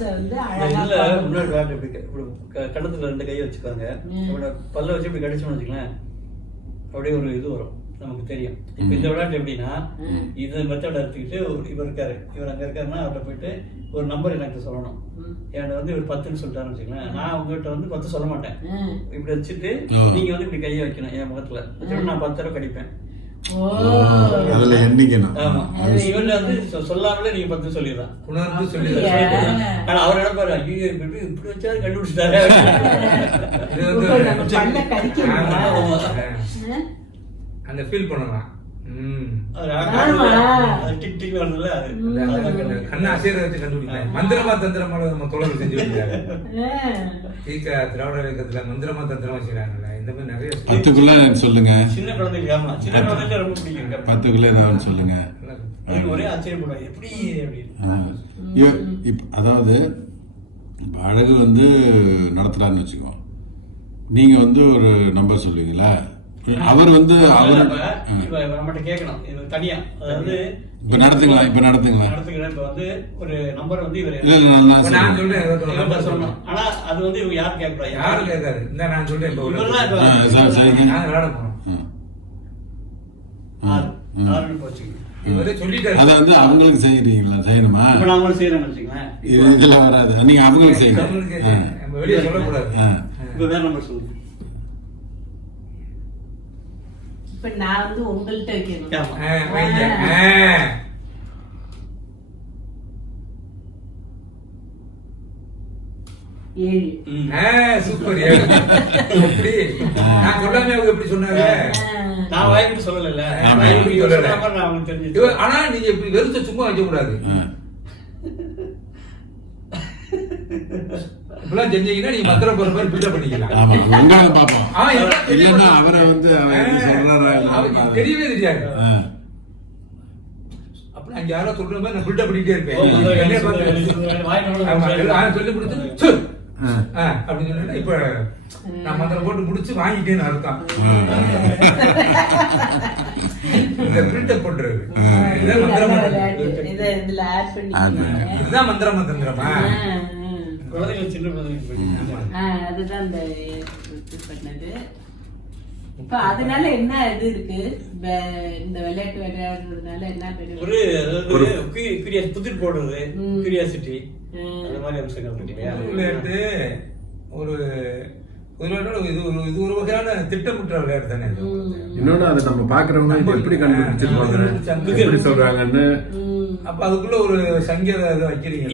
டான்ஸை வந்து அழகாக முன்னாடி வாட்டு இப்படி இப்படி கண்ணத்துல ரெண்டு கையை வச்சுக்கோங்க அவரோட பல்ல வச்சு இப்படி கடிச்சோம்னு வச்சுக்கலாம் அப்படியே ஒரு இது வரும் நமக்கு தெரியும். இப்ப இந்த விளையாட்டு எப்படின்னா இது மெத்தட் எடுத்துக்கிட்டு இவர் இருக்காரு. இவர் அங்க இருக்காருன்னா அவர்கிட்ட போயிட்டு ஒரு நம்பர் எனக்கு சொல்லணும். என்கிட்ட வந்து இவர் பத்துன்னு சொல்லிட்டாருன்னு வச்சுக்கலாம் நான் உங்ககிட்ட வந்து பத்து சொல்ல மாட்டேன். இப்படி வச்சுட்டு நீங்க வந்து இப்படி கையை வைக்கணும் என் முகத்துல. நான் பத்து தடவை கடிப்பேன். அதுல எண்ணிக்கணும். வந்து சொல்லாமலே நீங்க பத்து சொல்லிடலாம். உணர்ந்து சொல்லி அப்படியா? ஆனா அவர் என்ன பாரு ஐயோ இப்படி இப்படி வச்சாரு கண்டுபிடிச்சிட்டாரு. அந்த ஃபீல் பண்ணலாம். மந்திரமா தந்திரமா நம்ம தொடர்பு செஞ்சு. தீக்க திராவிட இயக்கத்துல மந்திரமா தந்திரமா செய்யறாங்கல்ல இந்த மாதிரி நிறைய பத்துக்குள்ள சொல்லுங்க. சின்ன குழந்தைங்க ஆமா. சின்ன குழந்தைங்க ரொம்ப பிடிக்கும் பத்துக்குள்ள ஏதாவது சொல்லுங்க. ஒரே ஆச்சரியப்படுவாங்க. எப்படி அப்படின்னு? அதாவது இப்ப அழகு வந்து நடத்துறாருன்னு வச்சுக்கோ. நீங்க வந்து ஒரு நம்பர் சொல்லுவீங்களா? அவர் வந்து அவர் நம்மகிட்ட கேட்கணும். இது தனியா. அதாவது இப்ப நடத்துங்களா இப்ப நடத்துங்களா? நடத்துக்கிறேன் இப்ப வந்து ஒரு நம்பர் வந்து இவர் நான் சொல்றேன். சொல்லணும் ஆனா அது வந்து இவங்க யாரும் கேட்கக்கூடாது. யாரும் கேட்காது. இந்த நான் சொல்றேன் அதை வந்து அவங்களுக்கு செய்யறீங்களா? செய்யணுமா? கூட செய்யறேன்னு வச்சுங்களேன் இது இதெல்லாம் வராது. நீங்க அவங்களுக்கு செய்யணும். வெளியே சொல்லக்கூடாது. இப்ப வேற நம்பர் சொல்லுங்க. இப்ப நான் வந்து உங்கள்கிட்ட வைக்கணும். ஏழு. சூப்பர். ஏழு. எப்படி? நான் சொல்லாம அவங்க எப்படி சொன்னாங்க? நான் வாய்ப்பு சொல்லல. இவ- தெரிஞ்சு ஆனா நீங்க இப்படி வெறுத்த சும்மா வைக்க கூடாது இப்பெல்லாம் செஞ்சீங்கன்னா நீங்க மந்திரம் போற மாதிரி பில்டப் பண்ணிக்கலாம். ஆமா இதெல்லாம் தெரிய இல்லைன்னா. அவரை வந்து. தெரியவே தெரியாது. ஆ. அப்ப அங்க யாரோ சொல்ற மாதிரி நான் பில்டப் பண்ணிட்டே இருப்பேன். சொல்லு, கொடுத்து அப்படின்னு சொன்னா இப்ப நான் மந்திரம் போட்டு முடிச்சு வாங்கிட்டேன்னு அர்த்தம். இந்த பில்டப் பண்றது. இதுதான் மந்திரம் இதுதான் மந்திரம். குழந்தைகள் சின்ன. ஆ, அதுதான் இந்த இது பண்ணது. இப்ப அதனால என்ன இது இருக்கு? இந்த விளையாட்டு விளையாடுறதுனால என்ன ஒரு புதிர் போடுறது. கியூரியாசிட்டி. அந்த மாதிரி அம்சங்கள் விளையாட்டு ஒரு ஒரு இது ஒரு இது ஒரு வகையான திட்டமிட்ட விளையாட்டு தானே. இன்னொன்னு அதை நம்ம பாக்குறவங்க இது எப்படி கண்டுபிடிச்சிருப்பாங்க? எப்படி சொல்றாங்கன்னு அப்ப அதுக்குள்ள ஒரு சங்கீத இதை வைக்கிறீங்க.